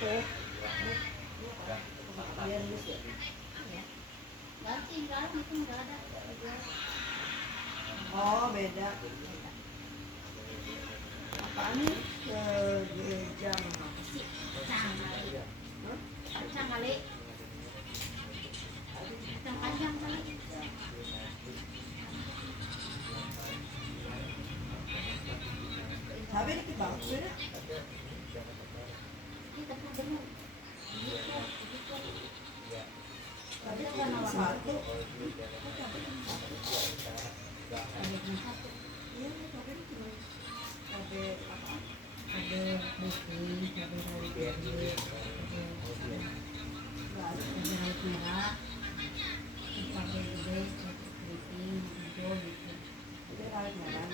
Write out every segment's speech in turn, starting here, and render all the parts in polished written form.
tuh. Kemudian ya. Ganti sekarang itu nggak ada. Oh beda. Apaan nih? Jam Si kacang kali. Kacang kali. Kacang panjang kali. cabai dikit banget beda. Ini tepung bener. Cabai cuma satu. Ada yang satu. Iya, cabai cuma cabai apa? Ada putih, ada rawit merah, ada rawit merah, cabai gede, cabai keriting, hijau gitu. Itu rawit merah.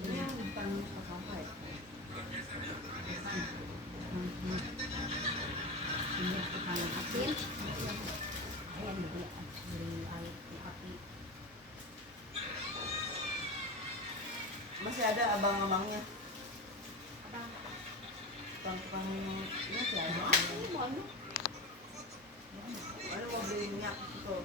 Ini yang bukan apa ya? Masih ada abang-abangnya. Tukang-tukang ini masih ada. Ada mau beli minyak gitu.